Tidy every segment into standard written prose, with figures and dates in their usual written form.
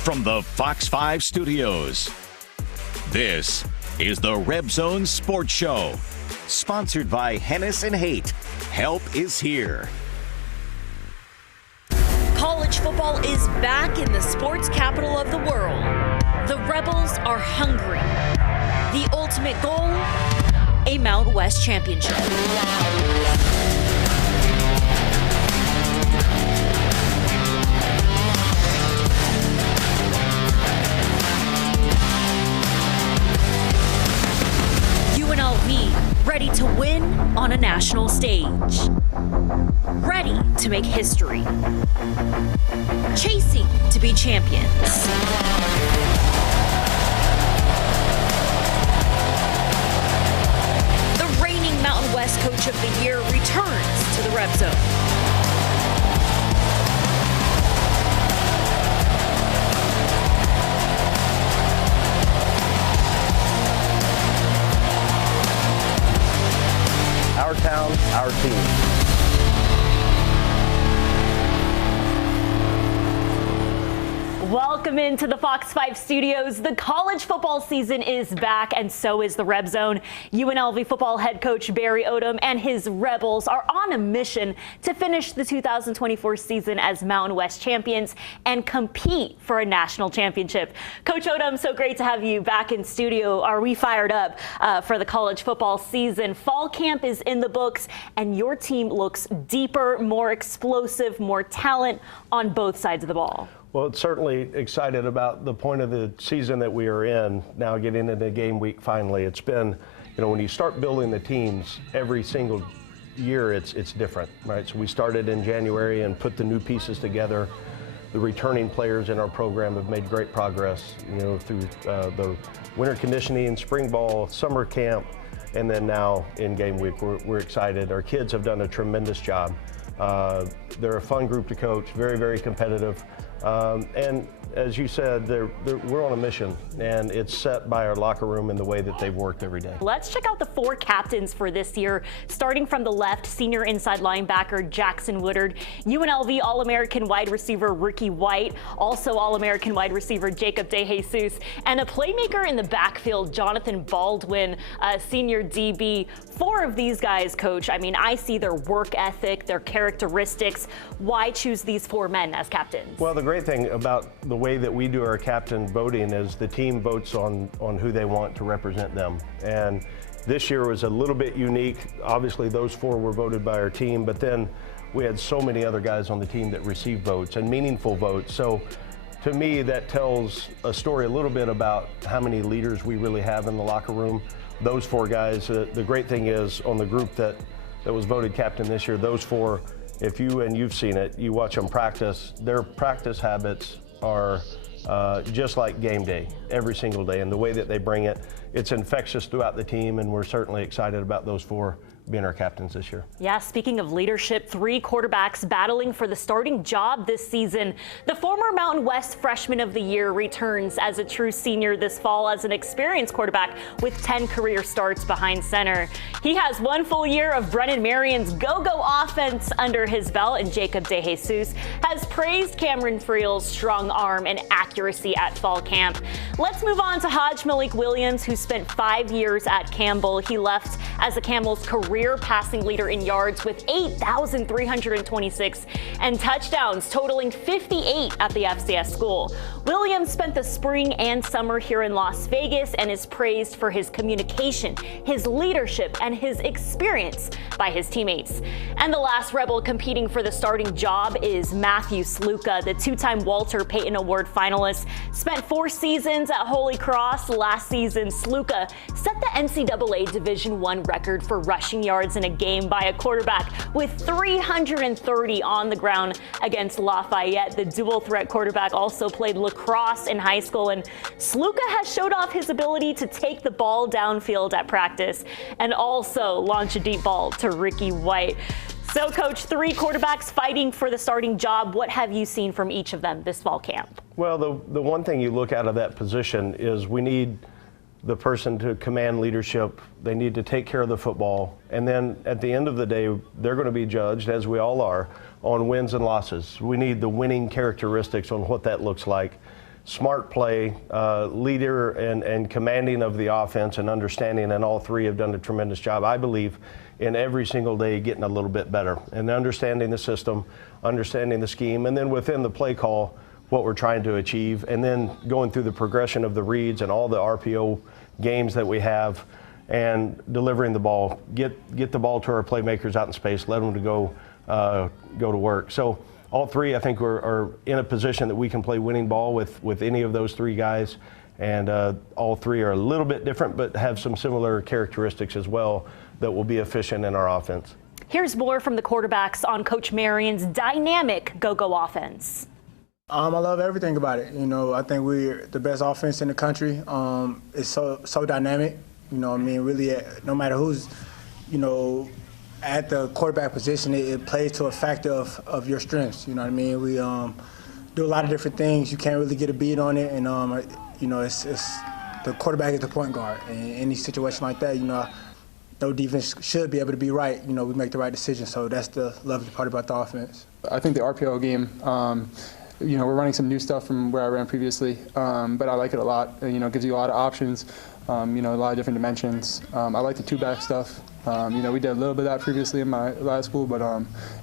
from the Fox 5 studios. This is the RebZone Sports Show, sponsored by Hennis and Haight. Help is here. College football is back in the sports capital of the world. The Rebels are hungry. The ultimate goal, a Mountain West championship. UNLV ready to win on a national stage. Ready to make history. Chasing to be champions. The reigning Mountain West Coach of the Year returns to the RebZone. Our town, our team. Welcome into the Fox 5 studios. The college football season is back, and so is the RebZone. UNLV football head coach Barry Odom and his Rebels are on a mission to finish the 2024 season as Mountain West champions and compete for a national championship. Coach Odom, so great to have you back in studio. Are we fired up for the college football season? Fall camp is in the books, and your team looks deeper, more explosive, more talent on both sides of the ball. Well, it's certainly excited about the point of the season that we are in, now getting into game week finally. It's been, when you start building the teams every single year, it's different, right? So we started in January and put the new pieces together. The returning players in our program have made great progress, through the winter conditioning, spring ball, summer camp, and then now in game week. We're excited. Our kids have done a tremendous job. They're a fun group to coach, very, very competitive. And as you said, we're on a mission, and it's set by our locker room and the way that they've worked every day. Let's check out the four captains for this year. Starting from the left, senior inside linebacker Jackson Woodard, UNLV All-American wide receiver Ricky White, also All-American wide receiver Jacob DeJesus, and a playmaker in the backfield, Jonathan Baldwin, senior DB. Four of these guys, Coach, I see their work ethic, their characteristics. Why choose these four men as captains? Well, the great thing about the way that we do our captain voting is the team votes on who they want to represent them. And this year was a little bit unique. Obviously, those four were voted by our team, but then we had so many other guys on the team that received votes and meaningful votes. So to me, that tells a story a little bit about how many leaders we really have in the locker room. Those four guys, the great thing is on the group that was voted captain this year, those four, if you've seen it, you watch them practice, their practice habits are just like game day, every single day. And the way that they bring it, it's infectious throughout the team, and we're certainly excited about those four being our captains this year. Yeah, speaking of leadership, three quarterbacks battling for the starting job this season. The former Mountain West Freshman of the Year returns as a true senior this fall as an experienced quarterback with 10 career starts behind center. He has one full year of Brennan Marion's go-go offense under his belt, and Jacob DeJesus has praised Cameron Friel's strong arm and accuracy at fall camp. Let's move on to Hajj Malik Williams, who spent 5 years at Campbell. He left as the Campbell's career passing leader in yards with 8,326 and touchdowns totaling 58 at the FCS school. Williams spent the spring and summer here in Las Vegas and is praised for his communication, his leadership, and his experience by his teammates. And the last Rebel competing for the starting job is Matthew Sluka, the two-time Walter Payton Award finalist. Spent 4 seasons at Holy Cross. Last season, Sluka set the NCAA Division I record for rushing yards in a game by a quarterback with 330 on the ground against Lafayette. The dual threat quarterback also played lacrosse in high school, and Sluka has showed off his ability to take the ball downfield at practice and also launch a deep ball to Ricky White. So, Coach, 3 quarterbacks fighting for the starting job. What have you seen from each of them this fall camp? Well, the one thing you look out of that position is we need the person to command leadership. They need to take care of the football. And then at the end of the day, they're going to be judged, as we all are, on wins and losses. We need the winning characteristics on what that looks like. smart play, leader and commanding of the offense and understanding, and all three have done a tremendous job, I believe, in every single day getting a little bit better and understanding the system, understanding the scheme, and then within the play call, what we're trying to achieve, and then going through the progression of the reads and all the RPO games that we have, and delivering the ball, get the ball to our playmakers out in space, let them to go to work. So all three, I think, are in a position that we can play winning ball with any of those three guys, and all three are a little bit different, but have some similar characteristics as well that will be efficient in our offense. Here's more from the quarterbacks on Coach Marion's dynamic go-go offense. I love everything about it. You know, I think we're the best offense in the country. It's so dynamic. You know, I mean, really, no matter who's, you know, at the quarterback position, it plays to a factor of your strengths. You know what I mean? We do a lot of different things. You can't really get a beat on it, and you know, it's the quarterback is the point guard. And in any situation like that, you know, no defense should be able to be right. You know, we make the right decision. So that's the lovely part about the offense. I think the RPO game, you know, we're running some new stuff from where I ran previously, but I like it a lot. You know, it gives you a lot of options, you know, a lot of different dimensions. I like the two-back stuff. You know, we did a little bit of that previously in my last school, but,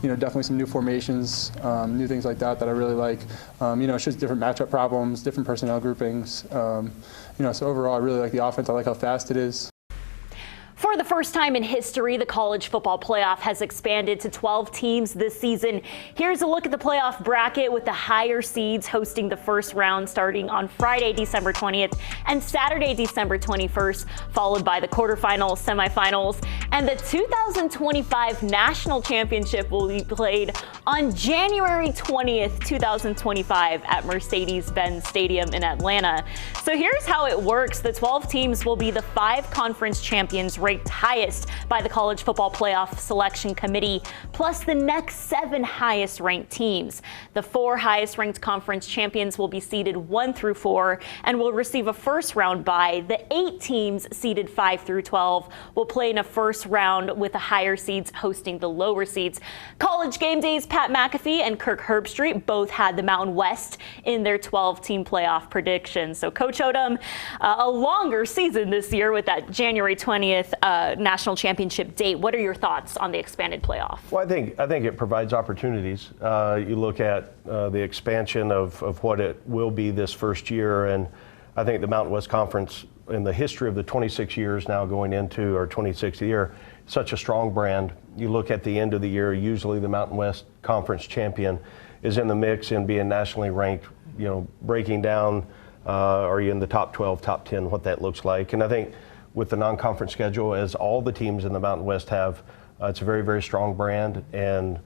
you know, definitely some new formations, new things like that I really like. You know, it's just different matchup problems, different personnel groupings. You know, so overall, I really like the offense. I like how fast it is. For the first time in history, the college football playoff has expanded to 12 teams this season. Here's a look at the playoff bracket with the higher seeds hosting the first round starting on Friday, December 20th and Saturday, December 21st, followed by the quarterfinals, semifinals, and the 2025 National Championship will be played on January 20th, 2025 at Mercedes-Benz Stadium in Atlanta. So here's how it works. The 12 teams will be the 5 conference champions ranked highest by the College Football Playoff Selection Committee, plus the next 7 highest ranked teams. The 4 highest ranked conference champions will be seeded 1 through 4 and will receive a first round bye. The 8 teams seeded 5 through 12 will play in a first round with the higher seeds hosting the lower seeds. College Game Day's Pat McAfee and Kirk Herbstreit both had the Mountain West in their 12-team playoff predictions. So Coach Odom, a longer season this year with that January 20th national championship date. What are your thoughts on the expanded playoff? Well, I think it provides opportunities. You look at the expansion of what it will be this first year, and I think the Mountain West Conference, in the history of the 26 years now going into our 26th year, such a strong brand. You look at the end of the year, usually the Mountain West Conference champion is in the mix and being nationally ranked, you know, breaking down, are you in the top 12, top 10, what that looks like. And I think with the non-conference schedule, as all the teams in the Mountain West have, it's a very, very strong brand, and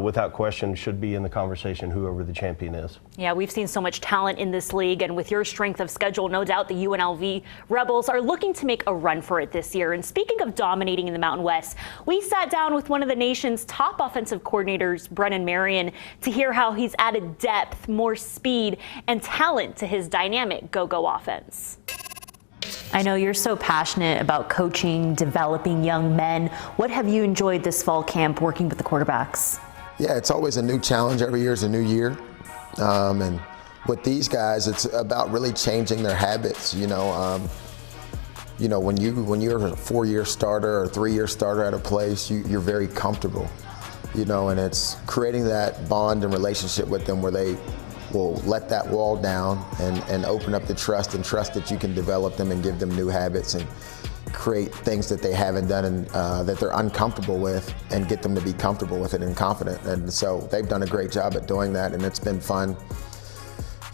without question should be in the conversation whoever the champion is. Yeah, we've seen so much talent in this league, and with your strength of schedule, no doubt the UNLV Rebels are looking to make a run for it this year. And speaking of dominating in the Mountain West, we sat down with one of the nation's top offensive coordinators, Brennan Marion, to hear how he's added depth, more speed, and talent to his dynamic go-go offense. I know you're so passionate about coaching, developing young men. What have you enjoyed this fall camp working with the quarterbacks? Yeah, it's always a new challenge. Every year is a new year. And with these guys, it's about really changing their habits. You know, when you're a 4-year starter or a 3-year starter at a place, you're very comfortable. You know, and it's creating that bond and relationship with them where they will let that wall down and open up the trust and trust that you can develop them and give them new habits and create things that they haven't done and that they're uncomfortable with, and get them to be comfortable with it and confident. And so they've done a great job at doing that, and it's been fun,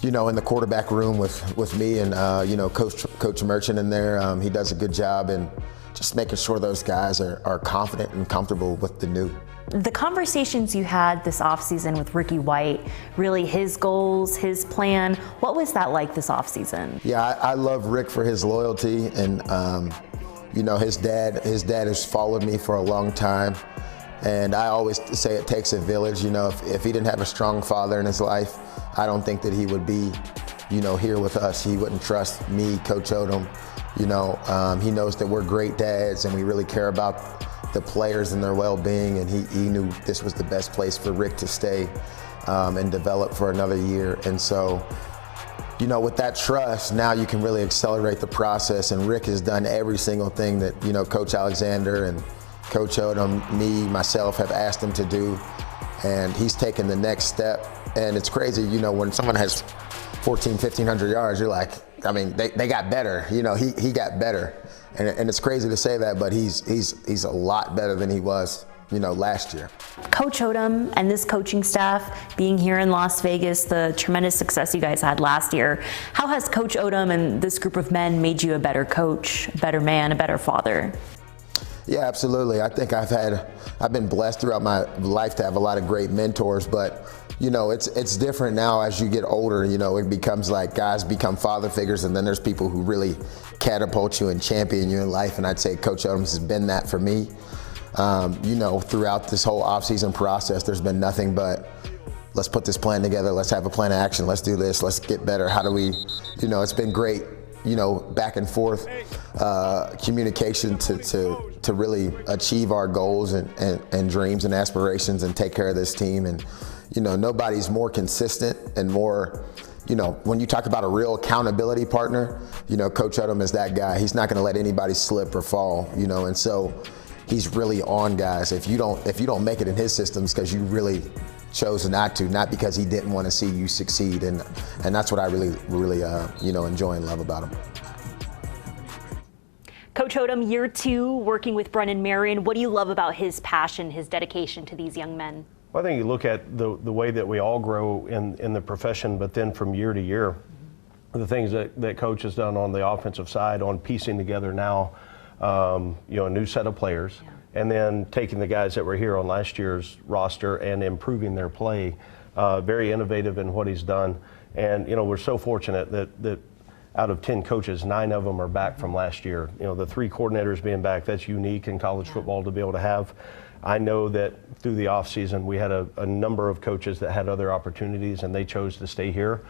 you know, in the quarterback room with me and, you know, Coach Merchant in there. He does a good job in just making sure those guys are confident and comfortable with the new. The conversations you had this offseason with Ricky White, really his goals, his plan, what was that like this offseason? Yeah, I love Rick for his loyalty, and you know, his dad has followed me for a long time, and I always say it takes a village. You know, if he didn't have a strong father in his life, I don't think that he would be, you know, here with us. He wouldn't trust me, Coach Odom. You know, he knows that we're great dads and we really care about the players and their well-being, and he knew this was the best place for Rick to stay and develop for another year. And so, you know, with that trust, now you can really accelerate the process. And Rick has done every single thing that, you know, Coach Alexander and Coach Odom, me, myself have asked him to do. And he's taken the next step. And it's crazy, you know, when someone has 1,500 yards, you're like, I mean, they got better. You know, he got better. And it's crazy to say that, but he's a lot better than he was, you know, last year. Coach Odom and this coaching staff being here in Las Vegas, the tremendous success you guys had last year, how has Coach Odom and this group of men made you a better coach, a better man, a better father? Yeah, absolutely. I think I've been blessed throughout my life to have a lot of great mentors, but you know, it's different now as you get older. You know, it becomes like guys become father figures, and then there's people who really catapult you and champion you in life. And I'd say Coach Odom has been that for me. You know, throughout this whole offseason process, there's been nothing but let's put this plan together, let's have a plan of action, let's do this, let's get better. How do we, you know, it's been great, you know, back and forth communication to really achieve our goals and dreams and aspirations and take care of this team. And, you know, nobody's more consistent and more, you know, when you talk about a real accountability partner, you know, Coach Odom is that guy. He's not going to let anybody slip or fall, you know, and so he's really on guys. If you don't make it in his systems because you really chose not to, not because he didn't want to see you succeed, and that's what I really you know, enjoy and love about him. Coach Odom, year 2 working with Brennan Marion. What do you love about his passion, his dedication to these young men? Well, I think you look at the way that we all grow in the profession, but then from year to year, the things that Coach has done on the offensive side on piecing together now, you know, a new set of players, and then taking the guys that were here on last year's roster and improving their play. Very innovative in what he's done. And, you know, we're so fortunate that out of 10 coaches, 9 of them are back from last year. You know, the 3 coordinators being back, that's unique in college football to be able to have. I know that through the offseason, we had a number of coaches that had other opportunities and they chose to stay here.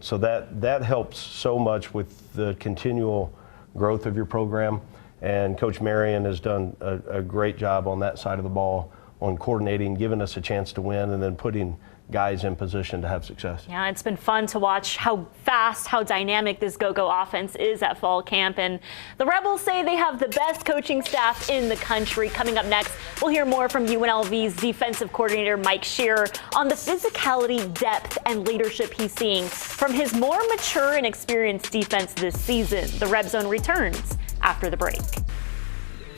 So that helps so much with the continual growth of your program. And Coach Marion has done a great job on that side of the ball, on coordinating, giving us a chance to win, and then putting guys in position to have success. Yeah, it's been fun to watch how fast, how dynamic this go-go offense is at fall camp. And the Rebels say they have the best coaching staff in the country. Coming up next, we'll hear more from UNLV's defensive coordinator, Mike Shearer, on the physicality, depth, and leadership he's seeing from his more mature and experienced defense this season. The RebZone returns after the break.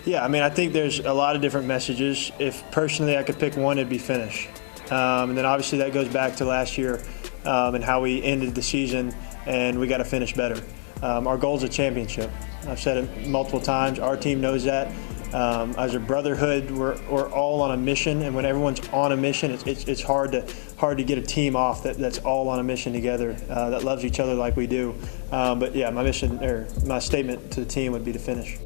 Yeah, I mean, I think there's a lot of different messages. If personally I could pick one, it'd be finish. And then obviously that goes back to last year and how we ended the season, and we got to finish better. Our goal is a championship. I've said it multiple times. Our team knows that. As a brotherhood, we're all on a mission, and when everyone's on a mission, it's hard to get a team off that's all on a mission together that loves each other like we do. But yeah, my statement to the team would be to finish.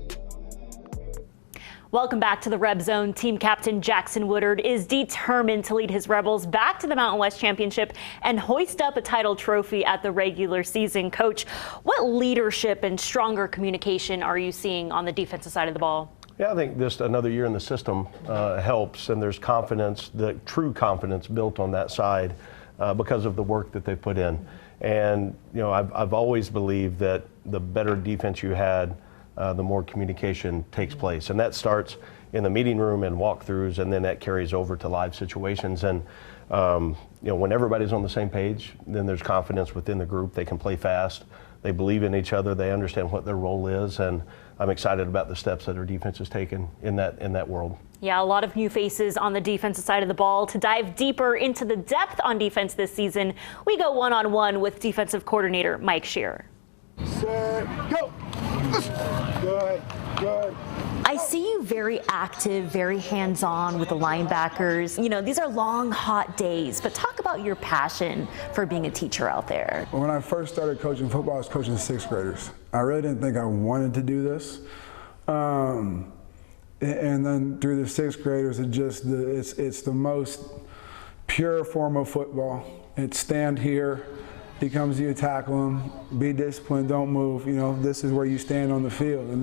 Welcome back to the RebZone. Team captain Jackson Woodard is determined to lead his Rebels back to the Mountain West Championship and hoist up a title trophy at the regular season. Coach, what leadership and stronger communication are you seeing on the defensive side of the ball? Yeah, I think just another year in the system helps, and there's confidence, the true confidence built on that side because of the work that they put in. And, you know, I've always believed that the better defense you had, the more communication takes place. And that starts in the meeting room and walkthroughs, and then that carries over to live situations. And, you know, when everybody's on the same page, then there's confidence within the group. They can play fast. They believe in each other. They understand what their role is. And I'm excited about the steps that our defense has taken in that world. Yeah, a lot of new faces on the defensive side of the ball. To dive deeper into the depth on defense this season, we go one-on-one with defensive coordinator Mike Shearer. Set, go. Good, good. I see you very active, very hands-on with the linebackers. You know, these are long, hot days, but talk about your passion for being a teacher out there. When I first started coaching football, I was coaching 6th graders. I really didn't think I wanted to do this. And then through the 6th graders, it's the most pure form of football. It's stand here. He comes to you, tackle him, be disciplined, don't move. You know, this is where you stand on the field, and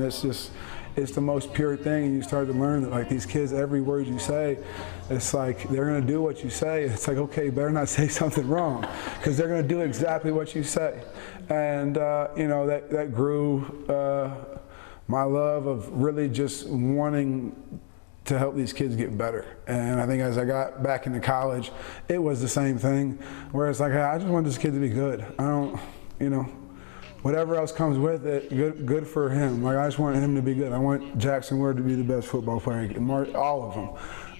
it's the most pure thing, and you start to learn that like these kids, every word you say, it's like they're gonna do what you say. It's like, okay, you better not say something wrong, because they're gonna do exactly what you say. And you know, that grew my love of really just wanting to help these kids get better. And I think as I got back into college, it was the same thing, where it's like, hey, I just want this kid to be good. I don't, you know, whatever else comes with it, good for him. Like, I just want him to be good. I want Jackson Ward to be the best football player, all of them,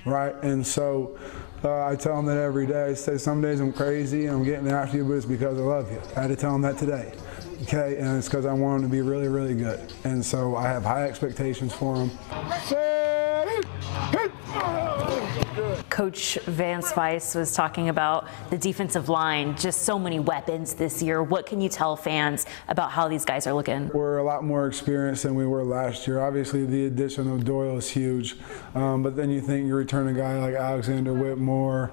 right? And so I tell him that every day. I say, some days I'm crazy and I'm getting after you, but it's because I love you. I had to tell him that today, okay? And it's because I want him to be really, really good. And so I have high expectations for him. Coach Vance Weiss was talking about the defensive line, just so many weapons this year. What can you tell fans about how these guys are looking? We're a lot more experienced than we were last year. Obviously, the addition of Doyle is huge, but then you think you return a guy like Alexander Whitmore,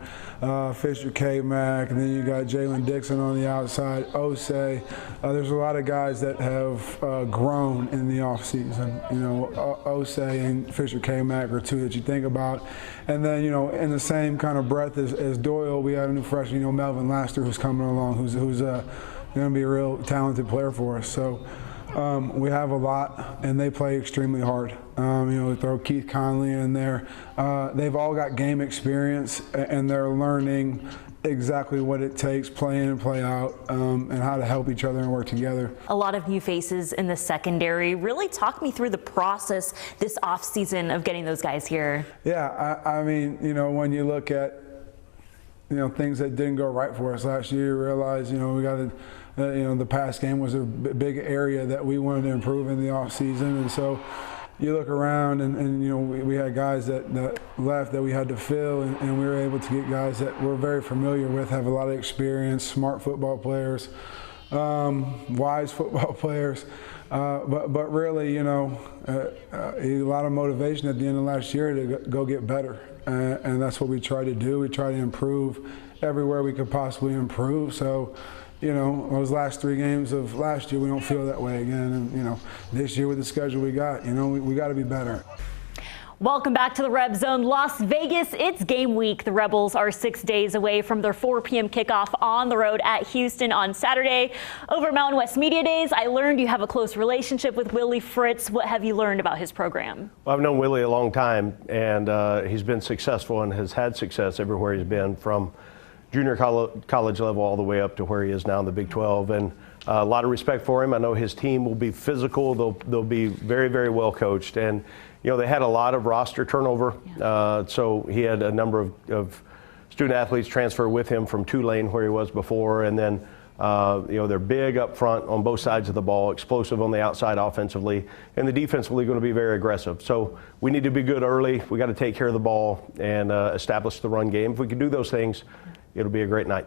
Fisher K-Mac, and then you got Jalen Dixon on the outside, Osei. There's a lot of guys that have grown in the offseason. You know, Osei and Fisher K-Mac are two that you think about. And then, you know, in the same kind of breath as Doyle, we have a new freshman, you know, Melvin Laster, who's coming along, who's going to be a real talented player for us. So we have a lot, and they play extremely hard. You know, throw Keith Conley in there. They've all got game experience, and they're learning exactly what it takes, play in and play out, and how to help each other and work together. A lot of new faces in the secondary. Really talk me through the process this offseason of getting those guys here. Yeah, I mean, you know, when you look at, you know, things that didn't go right for us last year, you realize, you know, we got to, you know, the pass game was a big area that we wanted to improve in the offseason, and so you look around and you know, we had guys that left that we had to fill, and we were able to get guys that we're very familiar with, have a lot of experience, smart football players, wise football players, but really, you know, a lot of motivation at the end of last year to go get better, and that's what we try to do. We try to improve everywhere we could possibly improve. So, you know, those last 3 games of last year, we don't feel that way again. And, you know, this year with the schedule we got, you know, we got to be better. Welcome back to the RebZone Las Vegas. It's game week. The Rebels are 6 days away from their 4 p.m. kickoff on the road at Houston on Saturday. Over Mountain West Media Days, I learned you have a close relationship with Willie Fritz. What have you learned about his program? Well, I've known Willie a long time, and he's been successful and has had success everywhere he's been, from junior college level all the way up to where he is now in the Big 12. And a lot of respect for him. I know his team will be physical. They'll be very, very well coached. And, you know, they had a lot of roster turnover. So he had a number of student athletes transfer with him from Tulane, where he was before. And then, you know, they're big up front on both sides of the ball, explosive on the outside offensively, and the defensively going to be very aggressive. So we need to be good early. We got to take care of the ball and establish the run game. If we can do those things, it'll be a great night.